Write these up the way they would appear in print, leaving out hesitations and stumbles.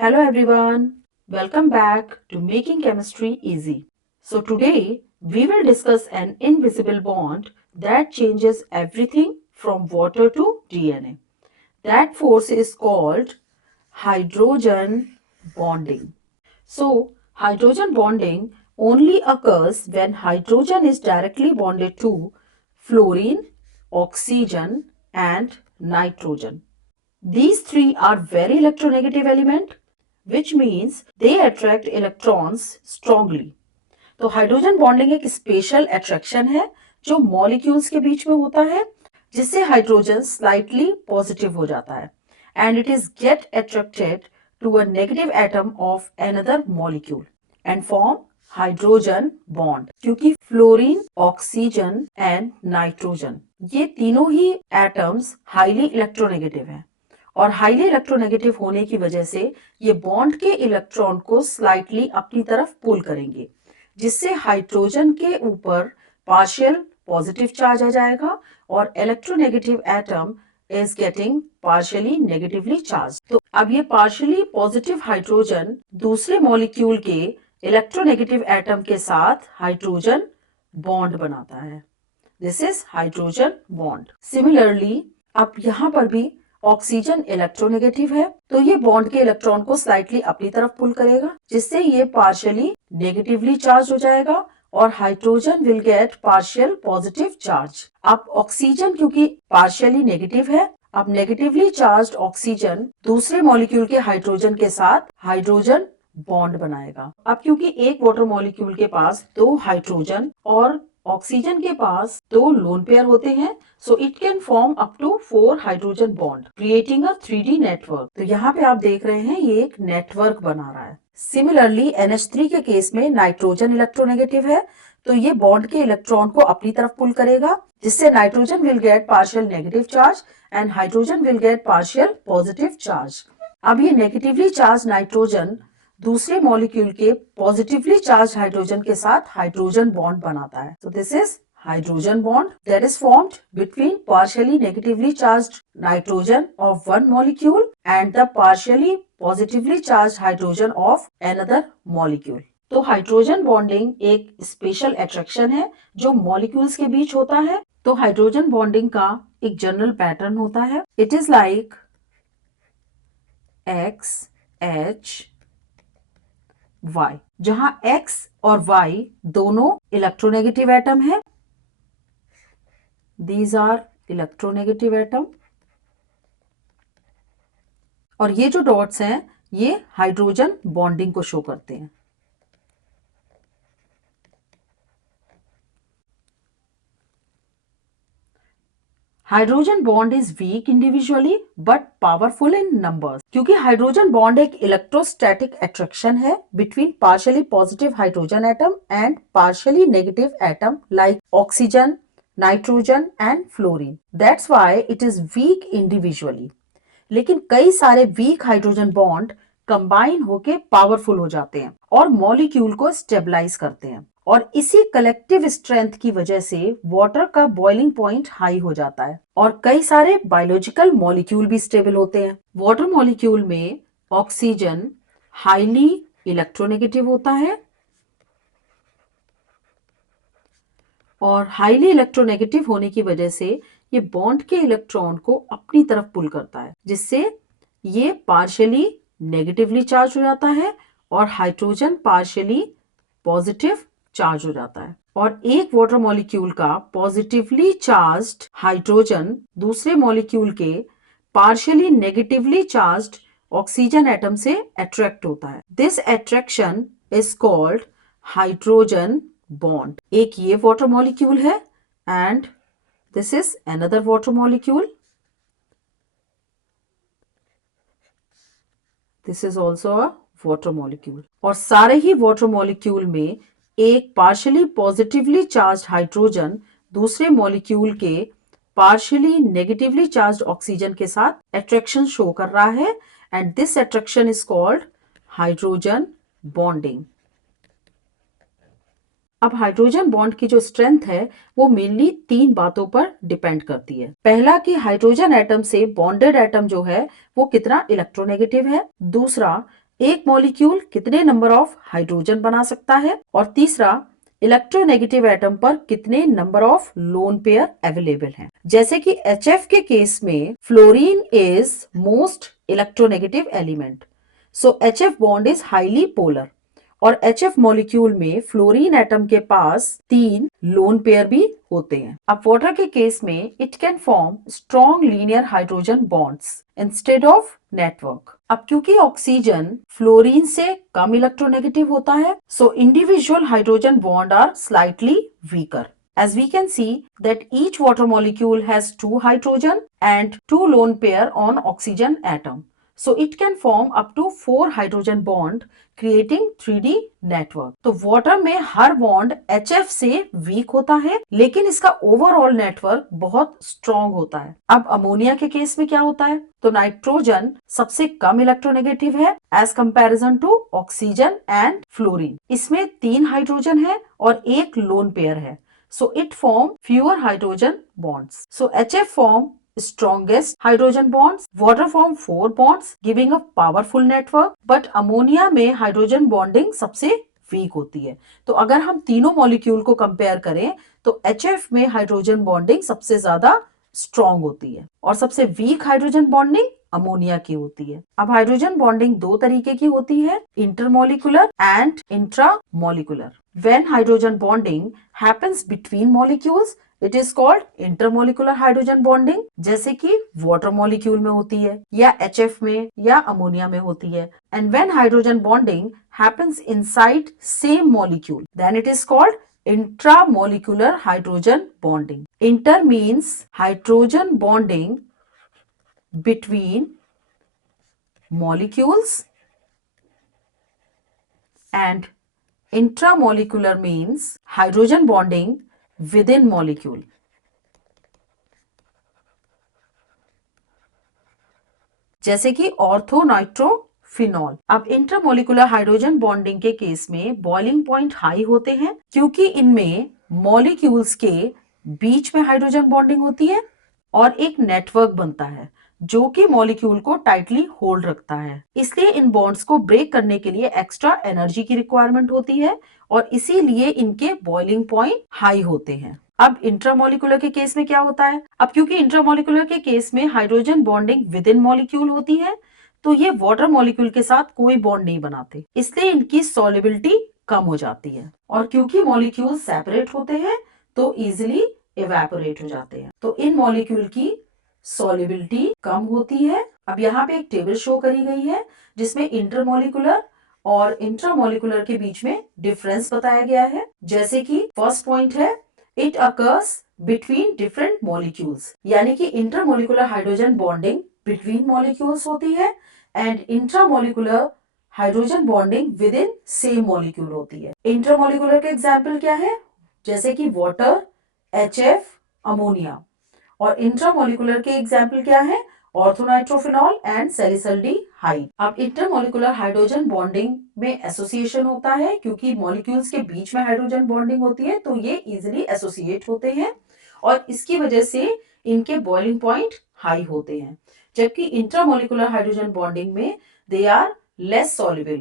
Hello everyone, welcome back to Making Chemistry Easy. So today we will discuss an invisible bond that changes everything from water to DNA. That force is called hydrogen bonding. So hydrogen bonding only occurs when hydrogen is directly bonded to fluorine, oxygen and nitrogen. These three are very electronegative element which means they attract electrons strongly. तो hydrogen bonding एक special attraction है जो molecules के बीच में होता है जिससे hydrogen slightly positive हो जाता है and it is get attracted to a negative atom of another molecule and form hydrogen bond क्योंकि फ्लोरीन ऑक्सीजन एंड नाइट्रोजन ये तीनों ही एटम्स हाईली इलेक्ट्रोनेगेटिव हैं और हाईली इलेक्ट्रोनेगेटिव होने की वजह से ये बॉन्ड के इलेक्ट्रॉन को स्लाइटली अपनी तरफ पुल करेंगे जिससे हाइड्रोजन के ऊपर पार्शियल पॉजिटिव चार्ज आ जाएगा और electronegative atom is getting partially negatively charge. तो अब ये पार्शियली पॉजिटिव हाइड्रोजन दूसरे मॉलिक्यूल के इलेक्ट्रोनेगेटिव एटम के साथ हाइड्रोजन बॉन्ड बनाता है। This is hydrogen bond. Similarly अब यहाँ पर भी ऑक्सीजन इलेक्ट्रोनेगेटिव है तो ये बॉन्ड के इलेक्ट्रॉन को स्लाइटली अपनी तरफ पुल करेगा जिससे ये पार्शियली नेगेटिवली चार्ज हो जाएगा और hydrogen will get partial positive charge. अब ऑक्सीजन क्योंकि पार्शियली नेगेटिव है, अब नेगेटिवली चार्ज ऑक्सीजन दूसरे मॉलिक्यूल के हाइड्रोजन के साथ हाइड्रोजन बॉन्ड बनाएगा। अब क्योंकि एक वाटर मॉलिक्यूल के पास दो हाइड्रोजन और ऑक्सीजन के पास दो लोन पेयर होते हैं so it can form up to 4 hydrogen bond creating a 3D network. तो यहाँ पे आप देख रहे हैं ये एक नेटवर्क बना रहा है। सिमिलरली NH3 के केस में नाइट्रोजन इलेक्ट्रोनेगेटिव है तो ये बॉन्ड के इलेक्ट्रॉन को अपनी तरफ पुल करेगा जिससे nitrogen will get partial negative charge and hydrogen will get partial positive charge. अब ये नेगेटिवली चार्ज नाइट्रोजन दूसरे मॉलिक्यूल के पॉजिटिवली चार्ज हाइड्रोजन के साथ हाइड्रोजन बॉन्ड बनाता है। So this is hydrogen bond that is formed between partially negatively charged nitrogen of one molecule and the partially positively charged hydrogen of another molecule. तो hydrogen bonding एक special attraction है जो molecules के बीच होता है। तो हाइड्रोजन बॉन्डिंग का एक जनरल पैटर्न होता है। It is like X H Y, जहां X और Y दोनों इलेक्ट्रोनेगेटिव एटम है। These are इलेक्ट्रोनेगेटिव एटम और ये जो डॉट्स हैं ये हाइड्रोजन बॉन्डिंग को शो करते हैं। Hydrogen bond is weak individually but powerful in numbers क्योंकि हाइड्रोजन बॉन्ड एक इलेक्ट्रोस्टैटिक अट्रैक्शन है between partially positive hydrogen atom and partially negative atom like oxygen, nitrogen and fluorine. That's why it is weak individually. लेकिन कई सारे week hydrogen bond combine होके powerful हो जाते हैं और मॉलिक्यूल को स्टेबलाइज करते हैं और इसी कलेक्टिव स्ट्रेंथ की वजह से वाटर का बॉइलिंग पॉइंट हाई हो जाता है और कई सारे बायोलॉजिकल मॉलिक्यूल भी स्टेबल होते हैं। वाटर मॉलिक्यूल में ऑक्सीजन हाईली इलेक्ट्रोनेगेटिव होता है और हाईली इलेक्ट्रोनेगेटिव होने की वजह से ये बॉन्ड के इलेक्ट्रॉन को अपनी तरफ पुल करता है जिससे ये पार्शियली नेगेटिवली चार्ज हो जाता है और हाइड्रोजन पार्शियली पॉजिटिव चार्ज हो जाता है और एक वाटर मॉलिक्यूल का पॉजिटिवली चार्ज्ड हाइड्रोजन दूसरे मॉलिक्यूल के partially negatively charged oxygen atom से अट्रैक्ट होता है। This attraction is called hydrogen bond. एक ये वाटर मॉलिक्यूल है and this is another water molecule. This is also a water molecule और सारे ही वाटर मॉलिक्यूल में एक पार्शियली पॉजिटिवली चार्ज्ड हाइड्रोजन दूसरे मॉलिक्यूल के पार्शियली नेगेटिवली चार्ज्ड ऑक्सीजन के साथ अट्रैक्शन शो कर रहा है and this attraction is called hydrogen bonding. अब हाइड्रोजन बॉन्ड की जो स्ट्रेंथ है वो मेनली 3 बातों पर डिपेंड करती है। पहला कि हाइड्रोजन एटम से बॉन्डेड एटम जो है वो कितना इलेक्ट्रोनेगेटिव है। दूसरा एक मॉलिक्यूल कितने नंबर ऑफ हाइड्रोजन बना सकता है, और तीसरा इलेक्ट्रोनेगेटिव एटम पर कितने number of lone pair available हैं। जैसे कि HF के केस में fluorine is most electronegative element, so HF bond is highly polar, और HF मॉलिक्यूल में फ्लोरीन एटम के पास 3 लोन पेयर भी होते हैं। अब वाटर के केस में it can form strong linear hydrogen bonds instead of network. अब क्योंकि ऑक्सीजन फ्लोरीन से कम इलेक्ट्रोनेगेटिव होता है, so individual hydrogen bond are slightly weaker. As we can see that each water molecule has 2 hydrogen and 2 lone pair on oxygen atom. So it can form up to 4 hydrogen bond creating 3D network. तो water में हर bond HF से week होता है, लेकिन इसका overall network बहुत strong होता है। अब अमोनिया के केस में क्या होता है, तो नाइट्रोजन सबसे कम इलेक्ट्रोनेगेटिव है as comparison to oxygen and fluorine. इसमें 3 हाइड्रोजन है और 1 लोन पेयर है, so it form fewer hydrogen bonds. So HF form strongest hydrogen bonds, water form 4 bonds giving a powerful network, but ammonia में hydrogen bonding सबसे week होती है। तो अगर हम तीनों मॉलिक्यूल को कंपेयर करें तो HF में हाइड्रोजन बॉन्डिंग सबसे ज्यादा स्ट्रॉन्ग होती है और सबसे वीक हाइड्रोजन बॉन्डिंग अमोनिया की होती है। अब हाइड्रोजन बॉन्डिंग 2 तरीके की होती है, intermolecular and intramolecular. When hydrogen bonding happens between molecules, it is called intermolecular hydrogen bonding, जैसे कि वाटर मॉलिक्यूल में होती है या HF में या अमोनिया में होती है। And when hydrogen bonding happens inside same molecule, then it is called intramolecular hydrogen bonding. Inter means hydrogen bonding between molecules and intramolecular means hydrogen bonding within molecule. जैसे कि ऑर्थोनाइट्रोफिनॉल। अब intermolecular hydrogen bonding के case में boiling point high होते हैं क्योंकि इनमें molecules के बीच में हाइड्रोजन बॉन्डिंग होती है और एक नेटवर्क बनता है जो कि मॉलिक्यूल को टाइटली होल्ड रखता है। इसलिए इन बॉन्ड्स को ब्रेक करने के लिए एक्स्ट्रा एनर्जी की रिक्वायरमेंट होती है और इसीलिए इनके बॉइलिंग पॉइंट हाई होते हैं। अब इंट्रामोलिकुलर के केस में क्या होता है, अब क्योंकि इंट्रामोलिकुलर के केस में hydrogen bonding with in molecule होती है तो ये वाटर मॉलिक्यूल के साथ कोई बॉन्ड नहीं बनाते, इसलिए इनकी सॉल्युबिलिटी कम हो जाती है और क्योंकि मॉलिक्यूल सेपरेट होते हैं तो इजिली इवेपोरेट हो जाते हैं, तो इन मॉलिक्यूल की सॉल्युबिलिटी कम होती है। अब यहाँ पे एक टेबल शो करी गई है जिसमें इंटरमोलिकुलर और इंट्रामोलिकुलर के बीच में डिफरेंस बताया गया है। जैसे कि फर्स्ट पॉइंट है it occurs between different molecules, यानी कि intermolecular hydrogen bonding between molecules होती है and intramolecular hydrogen bonding with in same molecule होती है। इंटरमोलिकुलर के एग्जाम्पल क्या है, जैसे कि वाटर, HF, अमोनिया, और इंट्रामोलिकुलर के एग्जाम्पल क्या है, ऑर्थोनाइट्रोफिनॉल एंड सैलिसल्डिहाइड। अब इंटरमोलिकुलर हाइड्रोजन बॉन्डिंग में एसोसिएशन होता है क्योंकि मॉलिक्यूल्स के बीच में हाइड्रोजन बॉन्डिंग होती है तो ये इजिली एसोसिएट होते हैं और इसकी वजह से इनके बॉइलिंग पॉइंट हाई होते हैं, जबकि इंट्रामोलिकुलर हाइड्रोजन बॉन्डिंग में दे आर लेस सॉल्युबल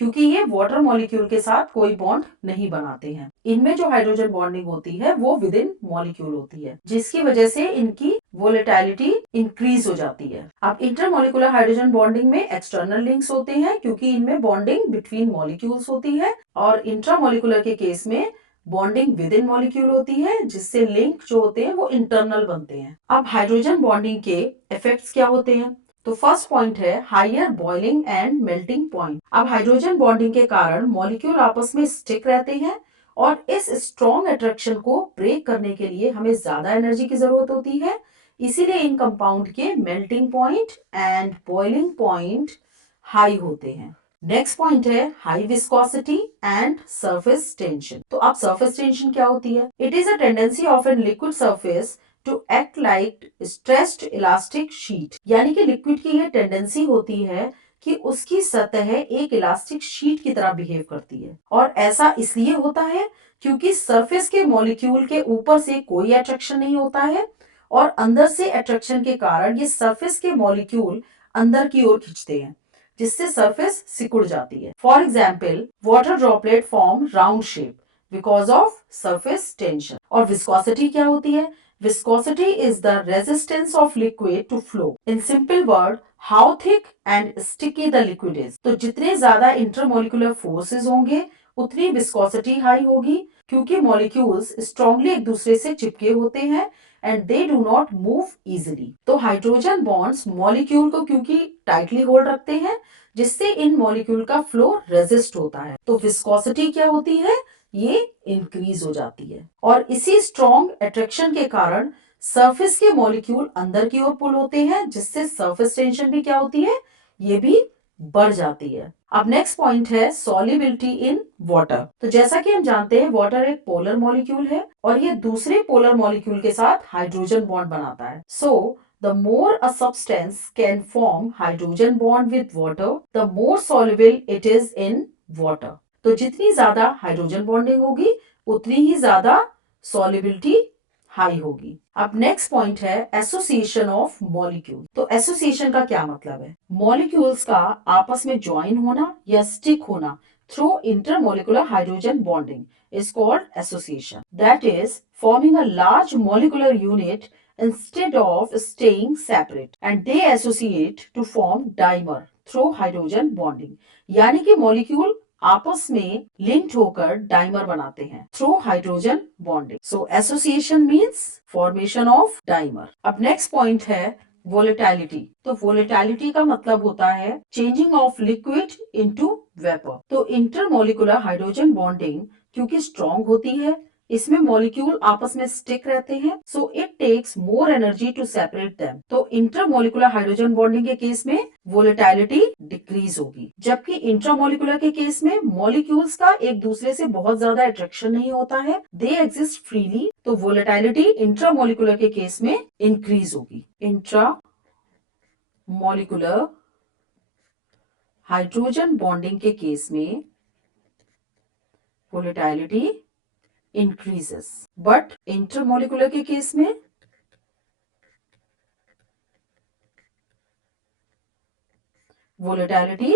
क्योंकि ये वाटर मॉलिक्यूल के साथ कोई बॉन्ड नहीं बनाते हैं। इनमें जो हाइड्रोजन बॉन्डिंग होती है वो विद इन मॉलिक्यूल होती है जिसकी वजह से इनकी वोलेटिलिटी इंक्रीज हो जाती है। अब इंटरमोलिकुलर हाइड्रोजन बॉन्डिंग में एक्सटर्नल लिंक्स होते हैं क्योंकि इनमें बॉन्डिंग बिटवीन मॉलिक्यूल्स होती है और इंट्रामोलिकुलर के केस में बॉन्डिंग विद इन मॉलिक्यूल होती है जिससे लिंक जो होते हैं वो इंटरनल बनते हैं। अब हाइड्रोजन बॉन्डिंग के इफेक्ट्स क्या होते हैं, तो फर्स्ट पॉइंट है higher boiling and melting point. अब हाइड्रोजन बॉन्डिंग के कारण मॉलिक्यूल आपस में स्टिक रहते हैं और इस स्ट्रॉन्ग अट्रैक्शन को ब्रेक करने के लिए हमें ज्यादा एनर्जी की जरूरत होती है, इसीलिए इन कंपाउंड के melting point and boiling point high होते हैं। नेक्स्ट पॉइंट है high viscosity and surface tension. तो अब सरफेस टेंशन क्या होती है, it is a tendency of an liquid surface to act like stressed elastic sheet, यानी कि लिक्विड की ये टेंडेंसी होती है कि उसकी सतह एक इलास्टिक शीट की तरह बिहेव करती है और ऐसा इसलिए होता है क्योंकि सरफेस के मॉलिक्यूल के ऊपर से कोई अट्रैक्शन नहीं होता है और अंदर से अट्रैक्शन के कारण ये सरफेस के मॉलिक्यूल अंदर की ओर खींचते हैं, जिससे सरफेस सिकुड़ जाती है। For example, water droplet form round shape because of surface tension. और विस्कोसिटी क्या होती है? Viscosity is the resistance of liquid to flow. In simple word, how thick and sticky the liquid is. तो जितने ज्यादा इंटरमोलिकुलर फोर्सेस होंगे उतनी viscosity high होगी, क्योंकि मॉलिक्यूल्स स्ट्रांगली एक दूसरे से चिपके होते हैं and they do not move easily. तो हाइड्रोजन बॉन्ड्स मॉलिक्यूल को क्योंकि टाइटली होल्ड रखते हैं, जिससे इन मॉलिक्यूल का फ्लो रेजिस्ट होता है। तो विस्कोसिटी क्या होती है? ये इंक्रीज हो जाती है। और इसी स्ट्रॉन्ग अट्रैक्शन के कारण सरफेस के मॉलिक्यूल अंदर की ओर पुल होते हैं, जिससे सरफेस टेंशन भी क्या होती है? ये भी बढ़ जाती है। अब नेक्स्ट पॉइंट है सॉल्युबिलिटी इन वाटर। तो जैसा कि हम जानते हैं वाटर एक पोलर मॉलिक्यूल है और ये दूसरे पोलर मॉलिक्यूल के साथ हाइड्रोजन बॉन्ड बनाता है। सो the more a substance can form hydrogen bond with water, the more soluble it is in water. तो जितनी ज्यादा हाइड्रोजन बॉन्डिंग होगी उतनी ही ज्यादा सॉल्युबिलिटी हाई होगी। अब नेक्स्ट पॉइंट है एसोसिएशन ऑफ मॉलिक्यूल। तो एसोसिएशन का क्या मतलब है? मॉलिक्यूल्स का आपस में ज्वाइन होना या स्टिक होना through intermolecular hydrogen bonding is called association. That is forming a large molecular unit instead of staying separate, and they associate to form dimer through hydrogen bonding. यानी कि मॉलिक्यूल आपस में लिंक्ड होकर dimer बनाते हैं through hydrogen bonding. So association means formation of dimer. अब next point है volatility. तो वोलेटिलिटी का मतलब होता है changing of liquid into vapour. तो इंटरमोलिकुलर हाइड्रोजन बॉन्डिंग क्योंकि स्ट्रॉन्ग होती है, इसमें मॉलिक्यूल आपस में स्टिक रहते हैं, so it takes more energy to separate them. तो इंटरमोलिकुलर हाइड्रोजन बॉन्डिंग के केस में वोलेटिलिटी डिक्रीज होगी, जबकि इंट्रामोलिकुलर के केस में मॉलिक्यूल्स का एक दूसरे से बहुत ज्यादा अट्रैक्शन नहीं होता है, दे एग्जिस्ट फ्रीली, तो वोलेटिलिटी इंट्रामोलिकुलर के केस में इंक्रीज होगी। इंट्रामोलिकुलर हाइड्रोजन बॉन्डिंग के केस में वोलेटिलिटी increases, but intermolecular के केस में volatility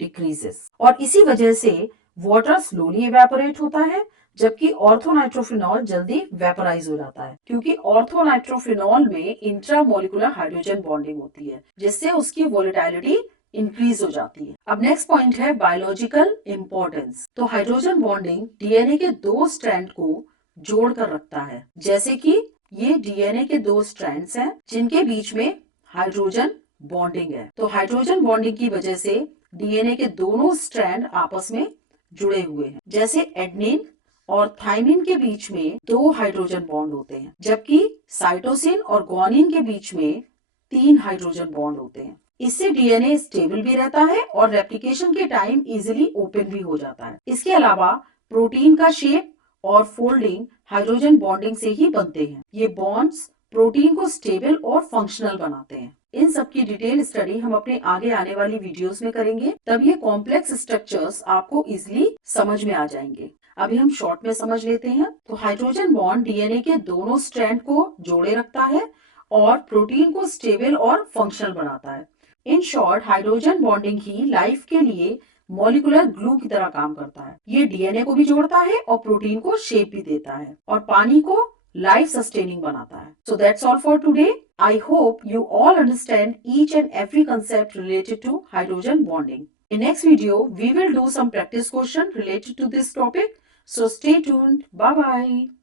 decreases। और इसी वजह से वाटर स्लोली इवेपोरेट होता है, जबकि ऑर्थोनाइट्रोफिनॉल जल्दी वेपराइज हो जाता है, क्योंकि ऑर्थोनाइट्रोफिनॉल में इंट्रामोलिकुलर हाइड्रोजन बॉन्डिंग होती है, जिससे उसकी वोलेटिलिटी इंक्रीज हो जाती है। अब नेक्स्ट पॉइंट है बायोलॉजिकल इंपॉर्टेंस। तो हाइड्रोजन बॉन्डिंग डीएनए के दो स्ट्रैंड को जोड़ कर रखता है, जैसे कि ये डीएनए के दो स्ट्रैंड्स हैं जिनके बीच में हाइड्रोजन बॉन्डिंग है। तो हाइड्रोजन बॉन्डिंग की वजह से डीएनए के दोनों स्ट्रैंड आपस में जुड़े हुए हैं। जैसे एडेनिन और थाइमिन के बीच में 2 हाइड्रोजन बॉन्ड होते हैं, जबकि साइटोसिन और ग्वानिन के बीच में 3 हाइड्रोजन बॉन्ड होते हैं। इससे डीएनए स्टेबल भी रहता है और रेप्लिकेशन के टाइम इजीली ओपन भी हो जाता है। इसके अलावा प्रोटीन का शेप और फोल्डिंग हाइड्रोजन बॉन्डिंग से ही बनते हैं। ये बॉन्ड्स प्रोटीन को स्टेबल और फंक्शनल बनाते हैं। इन सब की डिटेल स्टडी हम अपने आगे आने वाली वीडियोस में करेंगे, तब ये कॉम्प्लेक्स स्ट्रक्चर्स आपको इजीली समझ में आ जाएंगे। अभी हम शॉर्ट में समझ लेते हैं। तो हाइड्रोजन बॉन्ड डीएनए के दोनों स्ट्रैंड को जोड़े रखता है और प्रोटीन को स्टेबल और फंक्शनल बनाता है। In short hydrogen bonding he life के लिए मॉलिकुलर ग्लू की तरह काम करता है। ये डीएनए को भी जोड़ता है और प्रोटीन को शेप भी देता है और पानी को लाइफ सस्टेनिंग बनाता है। So that's all for today. I hope you all understand each and every concept related to hydrogen bonding. In next video, we will do some practice question related to this topic. So stay tuned. Bye bye.